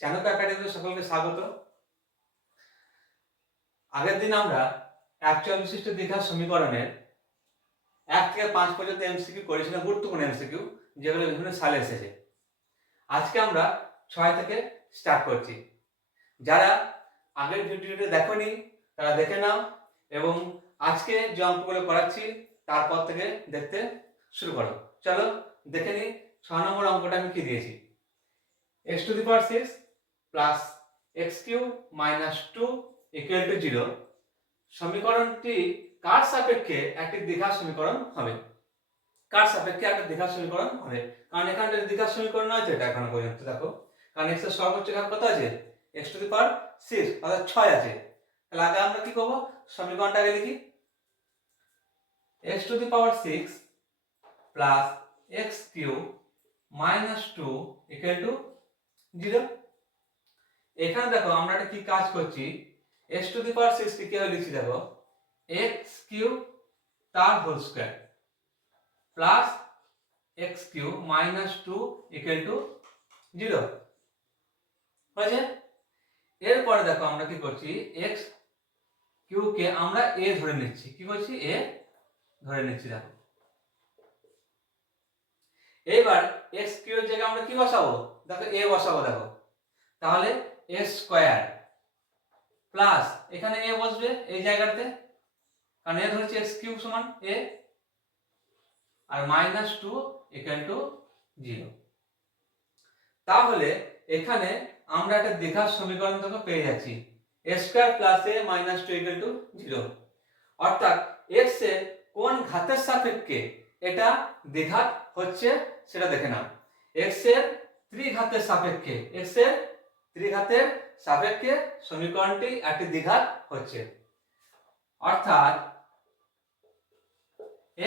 চাণক একাডেমিতে সকলকে স্বাগত। আগের দিন আমরা অ্যাকচুয়াল বিশিষ্ট দীঘার সমীকরণের এক থেকে পাঁচ পর্যন্ত এমসিকিউ করেছিলাম, গুরুত্বপূর্ণ এমসিকিউ যেগুলো বিভিন্ন সালে এসেছে। আজকে আমরা ছয় থেকে স্টার্ট করছি। যারা আগের ভিডিওটি দেখোনি, তারা দেখে নাও এবং আজকে যে অঙ্কগুলো করাচ্ছি, তারপর থেকে দেখতে শুরু করো। চলো দেখে নিই, ছ নম্বর অঙ্কটা আমি কি দিয়েছি? X to the power six plus X cube minus two equal to zero সমীকরণটি কার সাপেক্ষে একটি দীঘার সমীকরণ হবে? কার সাপেক্ষে একটা দীঘার সমীকরণ হবে? কারণ এখানে দীঘার সমীকরণ আছে এটা এখনও পর্যন্ত দেখো। কারণ এক্সের সর্বোচ্চ ঘাত কত আছে? X to the power six অর্থাৎ ছয় আছে। তাহলে আগে আমরা কি করব? সমীকরণটাকে লিখি। X to the power six plus X cube minus two equal to zero এখানে দেখো, আমরা কি কাজ করছি? X to the power six কে কীভাবে লিখছি দেখো? এক্স কিউ তার whole square plus X cube minus two equal to zero হয়েছে? এরপরে দেখো, আমরা কি করছি? এক্স কিউ কে আমরা এ ধরে নিচ্ছি। কি করছি? এ ধরে নিচ্ছি, দেখো। এইবার এক্স কিউ এর জায়গায় আমরা কি বসাবো? দেখো এ বসাবো, দেখো। তাহলে এ স্কোয়ার প্লাস এখানে এ বসবে এই জায়গাতে, কারণ এ ধরেছি এক্স কিউব সমান এ আর minus two equal to zero তাহলে এখানে আমরা একটা দীঘার সমীকরণ থেকে পেয়ে যাচ্ছি। A square plus A minus two equal to zero অর্থাৎ এক্সের কোন ঘাতের সাপেক্ষে এটা দ্বিঘাত হচ্ছে সেটা দেখে নাও। এক্সের ত্রিঘাতের সাপেক্ষে এক্সের ত্রিঘাতের সাপেক্ষে সমীকরণটি একটি দ্বিঘাত হচ্ছে। অর্থাৎ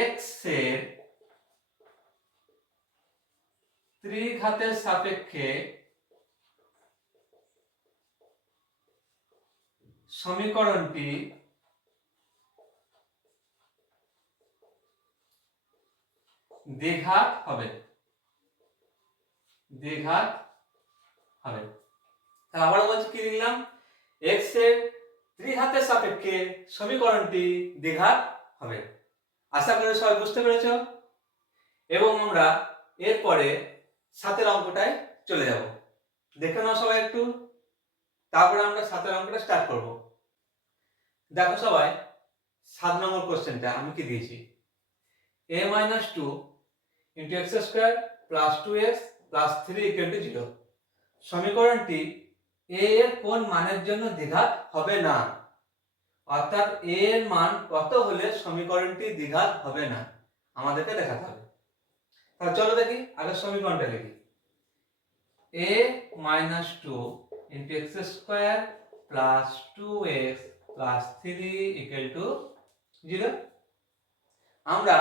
এক্সের ত্রিঘাতের সাপেক্ষে সমীকরণটি দ্বিঘাত হবে। দ্বিঘাত হবে। তাহলে আবার বলছি কি লিখলাম? এক্সের ত্রিঘাতের সাপেক্ষে সমীকরণটি দ্বিঘাত হবে। আশা করি সবাই বুঝতে পেরেছ? এবং আমরা এরপরে সাতের অঙ্কটায় চলে যাব। দেখে নাও সবাই একটু। তারপরে আমরা সাতের অঙ্কটা স্টার্ট করব। দেখো সবাই, সাত নম্বর কোশ্চেনটা আমি কি দিয়েছি? A minus two into X square plus two X plus three equal to zero সমীকরণটি এ এর কোন মানের জন্য দ্বিঘাত হবে না? অর্থাৎ এ এর মান কত হলে সমীকরণটি দ্বিঘাত হবে না? আমাদেরকে দেখাতে হবে। তাহলে চলো দেখি, আগের সমীকরণটা লিখি। A minus two into X square plus two X plus three equal to zero আমরা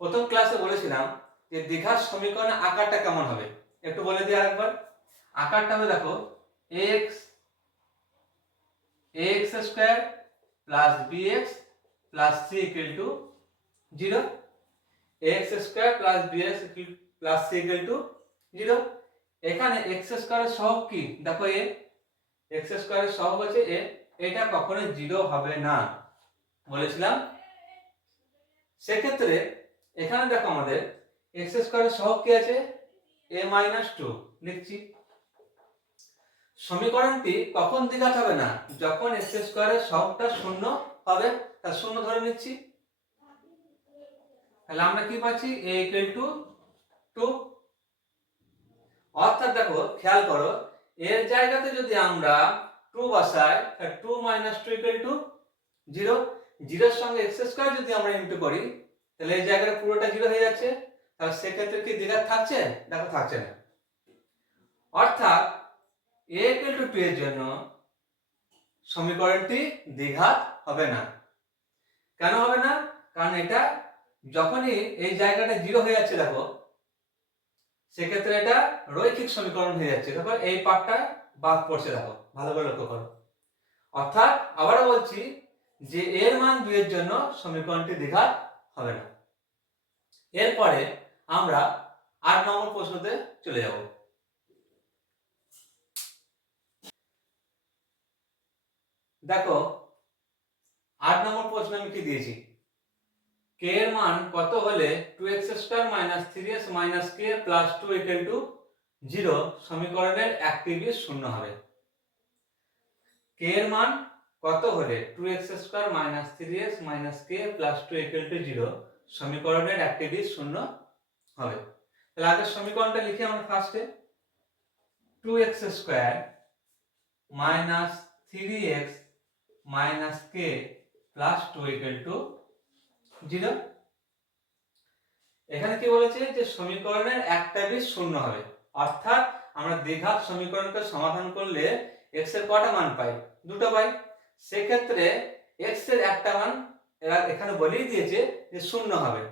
প্রথম ক্লাসে বলেছিলাম যে দীঘার সমীকরণের আকারটা কেমন হবে? একটু বলে দিই আরেকবার। আকারটা হবে দেখো X X square plus B X plus C equal to zero X square plus B X plus C equal to zero এখানে এক্স স্কোয়ারের সহগ কি? দেখো এ এক্স স্কোয়ারের সহগ হচ্ছে এ, এটা কখনোই জিরো হবে না। বলেছিলাম? সেক্ষেত্রে এখানে দেখো আমাদের এক্স স্কোয়ারের সহগ কি আছে? এ মাইনাস টু লিখছি। সমীকরণটি কখন দ্বিঘাত হবে না? যখন এক্স স্কোয়ারের সহগটা শূন্য হবে তার শূন্য ধরে নিচ্ছি। তাহলে আমরা কি পাচ্ছি? এ ইকুয়াল টু টু অর্থাৎ দেখো, খেয়াল করো, এর জায়গাতে যদি আমরা টু বসাই two minus two equal to zero জিরোর সঙ্গে এক্স স্কোয়ার যদি আমরা ইন্টু করি, তাহলে এই জায়গাটা পুরোটা জিরো হয়ে যাচ্ছে। তাহলে সেক্ষেত্রে কি দ্বিঘাত থাকছে? দেখো, থাকছে না। অর্থাৎ এ ইকুয়াল টু টু এর জন্য সমীকরণটি দ্বিঘাত হবে না। কেন হবে না? কারণ এটা যখনই এই জায়গাটা জিরো হয়ে যাচ্ছে, দেখো, সেক্ষেত্রে এটা রৈখিক সমীকরণ হয়ে যাচ্ছে। দেখো, এই পার্টটা বাদ পড়ছে, দেখো, ভালো করে লক্ষ্য করো। অর্থাৎ আবারও বলছি যে এর মান দুইয়ের জন্য সমীকরণটি দ্বিঘাত হবে না। এরপরে আমরা আট নম্বর প্রশ্নতে চলে যাব। দেখো, আট নম্বর প্রশ্ন আমি কি দিয়েছি? কে এর মান কত হলে two X square minus three X minus K plus two equal to zero সমীকরণের বীজ শূন্য হবে। কে এর মান কত হলে two X square minus three X minus K plus two equal to zero সমীকরণের বীজ শূন্য হবে। তাহলে আগের সমীকরণটা লিখি আমরা ফার্স্টে two X square minus three X minus K plus two equal to zero এখানে কি বলেছে যে সমীকরণের একটা বীজ শূন্য হবে। অর্থাৎ আমরা দ্বিঘাত সমীকরণকে সমাধান করলে এক্সের কটা মান পাই? দুটো পাই। সেক্ষেত্রে এক্সের একটা মান এরা এখানে বলেই দিয়েছে যে শূন্য হবে।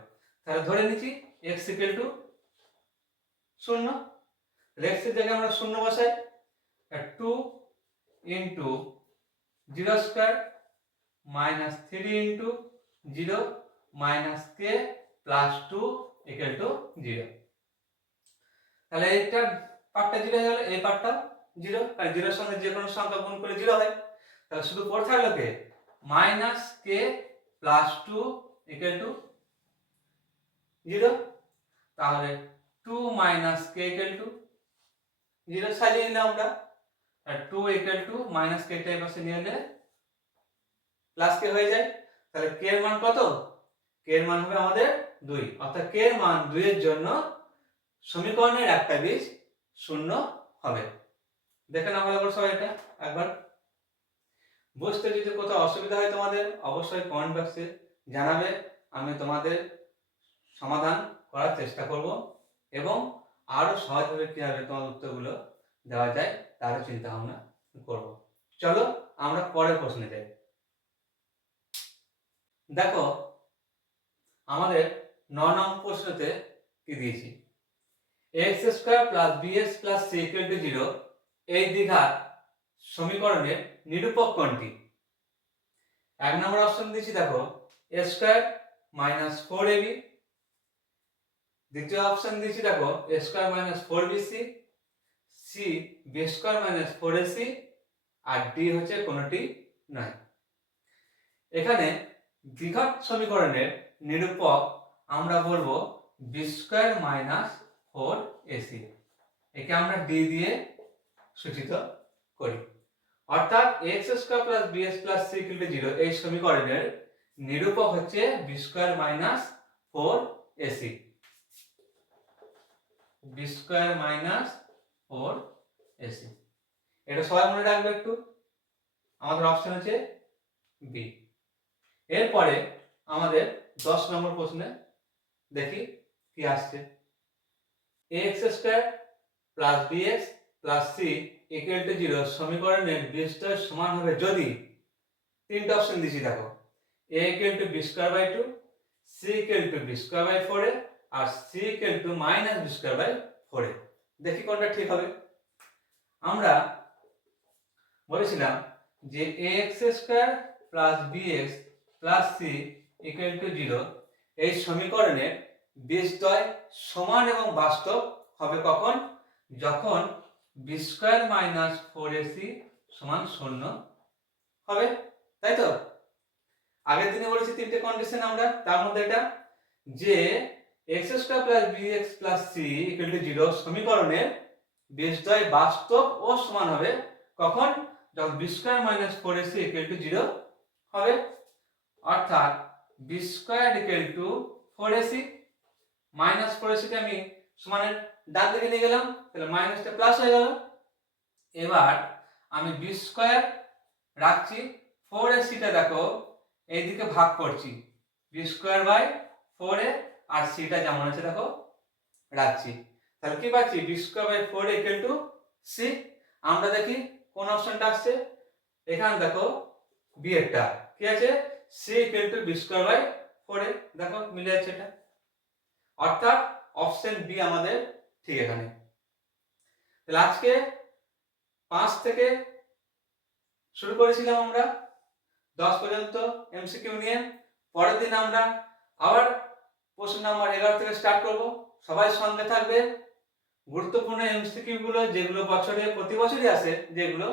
তাহলে ধরে নিচ্ছি এক্স ইকুয়াল টু শূন্য। এক্সের জায়গায় আমরা শূন্য বসাই। Two into zero square minus three into zero minus K plus two equal to zero তাহলে এইটা পার্টটা জিরো হয়ে গেল, এই পার্টটা জিরো আর জিরোর সঙ্গে যে কোনো সংখ্যা গুণ করে জিরো হয়। তাহলে শুধু পড়ে থাকল K? Minus K plus two equal to zero তাহলে two minus K equal to zero সাজিয়ে নিলাম আমরা। Two equal to minus K টা পাশে নিয়ে এলে প্লাস কে হয়ে যায়। তাহলে কে এর মান কত? কে এর মান হবে আমাদের দুই। অর্থাৎ কে এর মান দুই এর জন্য সমীকরণের একটা বীজ শূন্য হবে। দেখে না ভালো করে সবাই এটা একবার। বুঝতে যদি কোথাও অসুবিধা হয় তোমাদের, অবশ্যই কমেন্ট বক্সে জানাবে। আমি তোমাদের সমাধান করার চেষ্টা করব এবং আরও সহজভাবে কীভাবে তোমার উত্তরগুলো দেওয়া যায় তারও চিন্তা ভাবনা করব। চলো আমরা পরের প্রশ্নে যাই। দেখো, আমাদের ন নম্বর প্রশ্নতে কি দিয়েছি? X square plus B X plus C equal to zero এই দ্বিঘাত সমীকরণের নিরূপক কোনটি? এক নম্বর অপশন দিয়েছি, দেখো A square minus four AB দ্বিতীয় অপশন দিয়েছি, দেখো A square minus four BC C B square minus four AC R D হচ্ছে কোনোটি নয়। এখানে দ্বিঘাত সমীকরণের নিরূপক আমরা বলব B square minus four AC একে আমরা ডি দিয়ে সূচিত করি। অর্থাৎ X square plus B X plus C equal zero এই সমীকরণের নিরূপক হচ্ছে B square minus four AC B square minus four AC এটা সবাই মনে রাখবে একটু। আমাদের অপশন হচ্ছে বি এরপরে আমাদের দশ নম্বর প্রশ্নে দেখি কি আসছে। X square plus B X plus C equal to zero সমীকরণের বীজটা সমান হবে যদি তিনটা অপশন দিয়েছি দেখো। A equal to B square by two C equal to B square by four R C equal to minus B square by four দেখি কোনটা ঠিক হবে। আমরা বলেছিলাম যে A X square plus B X plus C equal to zero এই সমীকরণের বীজদ্বয় সমান এবং বাস্তব হবে কখন? যখন B square minus four AC সমান শূন্য হবে, তাই তো? আগের দিনে বলেছি তিনটে কন্ডিশন আমরা, তার মধ্যে এটা যে X square plus B plus C equal to zero সমীকরণের বীজদ্বয় বাস্তব ও সমান হবে। কখন? যখন B square minus four AC equal to zero হবে। অর্থাৎ B square equal to four AC minus four এসিকে আমি সমানের ডান দিকে নিয়ে গেলাম, তাহলে মাইনাসটা প্লাস হয়ে গেল। এবার আমি বি স্কোয়ার রাখছি ফোর এসিটা দেখো, এইদিকে ভাগ করছি। B square by four A আর সিটা যেমন আছে, দেখো, রাখছি। তাহলে কি পাচ্ছি? B square by four equal to C আমরা দেখি কোন অপশনটা আসছে? এখানে দেখো বি এরটা কি আছে? C equal to B square by four দেখো, মিলে যাচ্ছে এটা। অর্থাৎ অপশন বি আমাদের ঠিক এখানে। তাহলে আজকে পাঁচ থেকে শুরু করেছিলাম আমরা। দশ পর্যন্ত এমসিকিউ নিয়ে। পরের দিন আমরা আবার প্রশ্ন নাম্বার এগারো থেকে স্টার্ট করব। সবাই সঙ্গে থাকবে। গুরুত্বপূর্ণ এমসিকিউ গুলো যেগুলো বছরে, প্রতি বছরই আসে, যেগুলো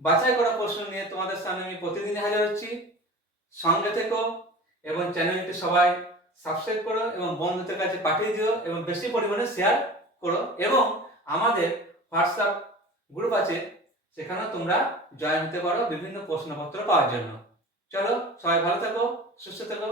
বাছাই করা প্রশ্ন নিয়ে তোমাদের সামনে আমি প্রতিদিন হাজির হচ্ছি। সঙ্গে থেকো এবং চ্যানেলটি সবাই সাবস্ক্রাইব করো এবং বন্ধুদের কাছে পাঠিয়ে দিও এবং বেশি পরিমাণে শেয়ার করো এবং আমাদের হোয়াটসঅ্যাপ গ্রুপ আছে, সেখানেও তোমরা জয়েন হতে পারো বিভিন্ন প্রশ্নপত্র পাওয়ার জন্য। চলো সবাই ভালো থেকো, সুস্থ থেকো।